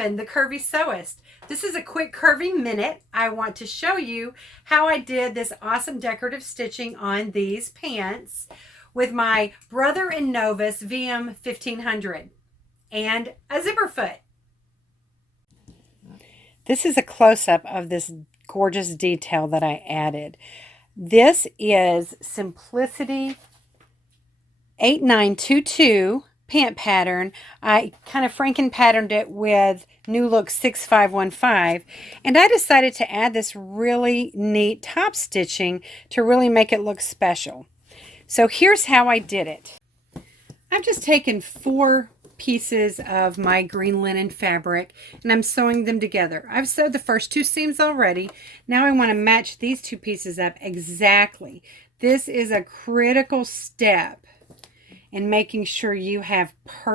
Robyn, the Curvy Sewist. This is a quick curvy minute. I want to show you how I did this awesome decorative stitching on these pants with my Brother Innov-is VM 1500 and a zipper foot. This is a close-up of this gorgeous detail that I added. This is Simplicity 8922 pant pattern. I kind of Franken patterned it with New Look 6515, and I decided to add this really neat top stitching to really make it look special. So here's how I did it. I've just taken 4 pieces of my green linen fabric and I'm sewing them together. I've sewed the first 2 seams already. Now I want to match these 2 pieces up exactly. This is a critical step in making sure you have a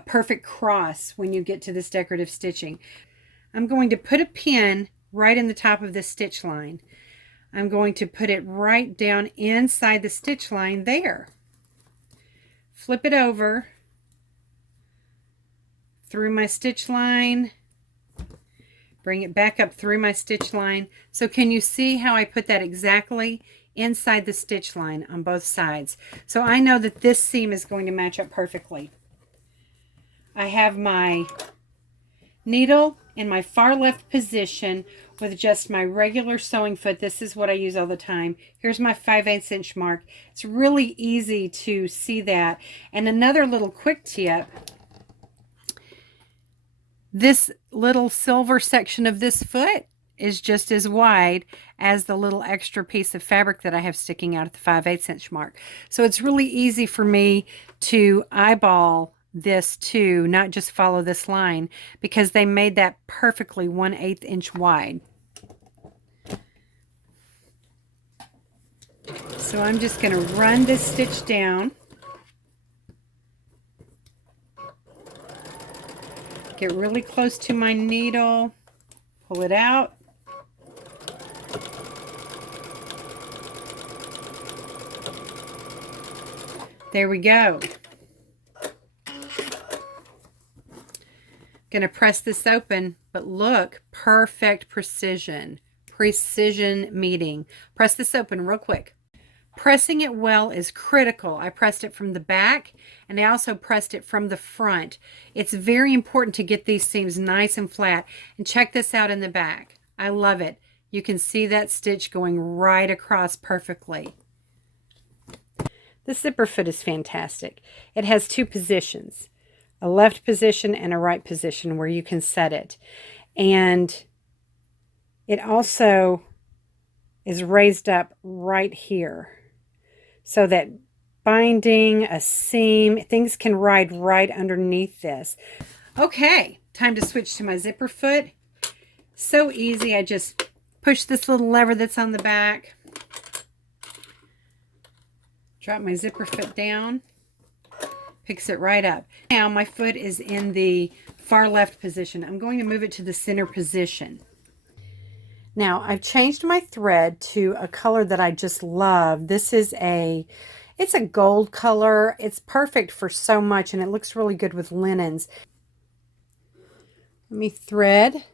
perfect cross when you get to this decorative stitching. I'm going to put a pin right in the top of this stitch line. I'm going to put it right down inside the stitch line there. Flip it over through my stitch line, bring it back up through my stitch line. So can you see how I put that exactly inside the stitch line on both sides? So I know that this seam is going to match up perfectly. I have my needle in my far left position with just my regular sewing foot. This is what I use all the time. Here's my 5/8 inch mark. It's really easy to see that. And another little quick tip, this little silver section of this foot is just as wide as the little extra piece of fabric that I have sticking out at the 5/8 inch mark. So it's really easy for me to eyeball this too, not just follow this line, because they made that perfectly 1/8 inch wide. So I'm just going to run this stitch down. Get really close to my needle, pull it out. There we go. Gonna press this open, but look, perfect precision. Precision meeting. Press this open real quick. Pressing it well is critical. I pressed it from the back and I also pressed it from the front. It's very important to get these seams nice and flat. And check this out in the back. I love it. You can see that stitch going right across perfectly. The zipper foot is fantastic. It has 2 positions, a left position and a right position where you can set it. And it also is raised up right here so that binding, a seam, things can ride right underneath this. Okay, time to switch to my zipper foot. So easy. I just push this little lever that's on the back, drop my zipper foot down, picks it right up. Now my foot is in the far left position. I'm going to move it to the center position. Now I've changed my thread to a color that I just love. This is it's a gold color. It's perfect for so much and it looks really good with linens. Let me thread.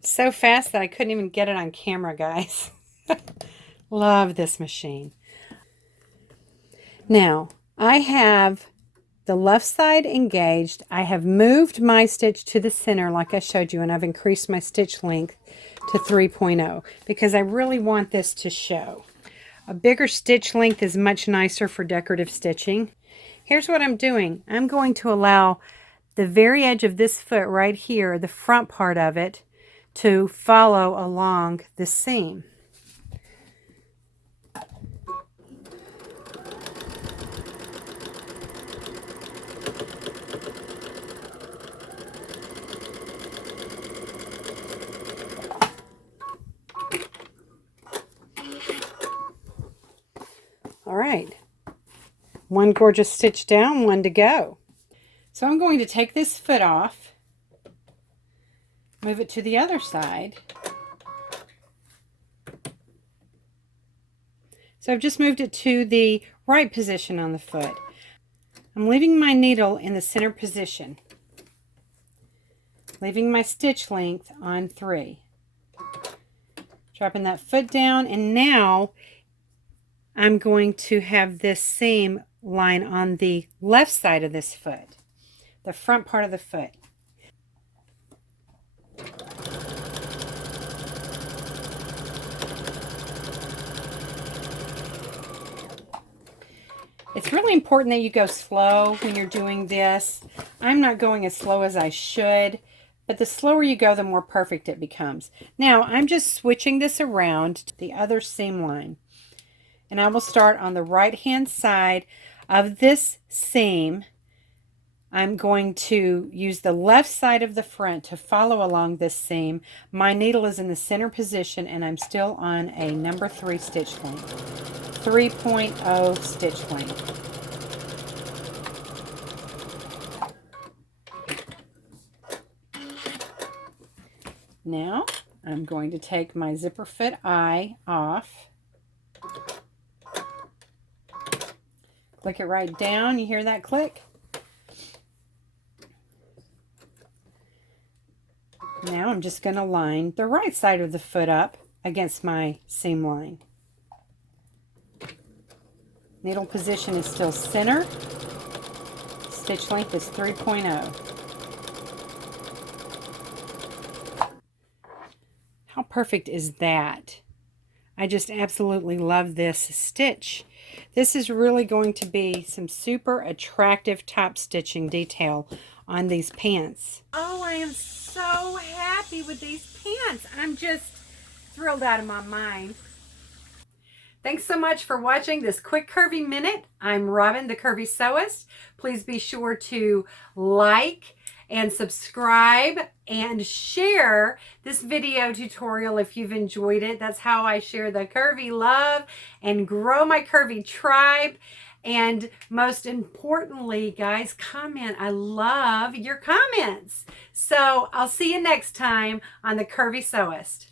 So fast that I couldn't even get it on camera, guys. Love this machine. Now, I have the left side engaged. I have moved my stitch to the center like I showed you, and I've increased my stitch length to 3.0 because I really want this to show. A bigger stitch length is much nicer for decorative stitching. Here's what I'm doing. I'm going to allow the very edge of this foot right here, the front part of it, to follow along the seam. All right, one gorgeous stitch down, one to go. So I'm going to take this foot off, move it to the other side, So I've just moved it to the right position on the foot. I'm leaving my needle in the center position, leaving my stitch length on 3. Dropping that foot down, and now I'm going to have this seam line on the left side of this foot, the front part of the foot. It's really important that you go slow when you're doing this. I'm not going as slow as I should, but the slower you go, the more perfect it becomes. Now, I'm just switching this around to the other seam line. And I will start on the right-hand side of this seam. I'm going to use the left side of the front to follow along this seam. My needle is in the center position, and I'm still on a number 3 stitch length. 3.0 stitch length. Now I'm going to take my zipper foot eye off. Click it right down. You hear that click? Now I'm just going to line the right side of the foot up against my seam line. Needle position is still center. Stitch length is 3.0. How perfect is that? I just absolutely love this stitch. This is really going to be some super attractive top stitching detail on these pants. Oh, I am so happy with these pants. I'm just thrilled out of my mind. Thanks so much for watching this quick curvy minute. I'm Robyn, the Curvy Sewist. Please be sure to like and subscribe and share this video tutorial if you've enjoyed it. That's how I share the curvy love and grow my curvy tribe. And most importantly, guys, comment. I love your comments. So I'll see you next time on the Curvy Sewist.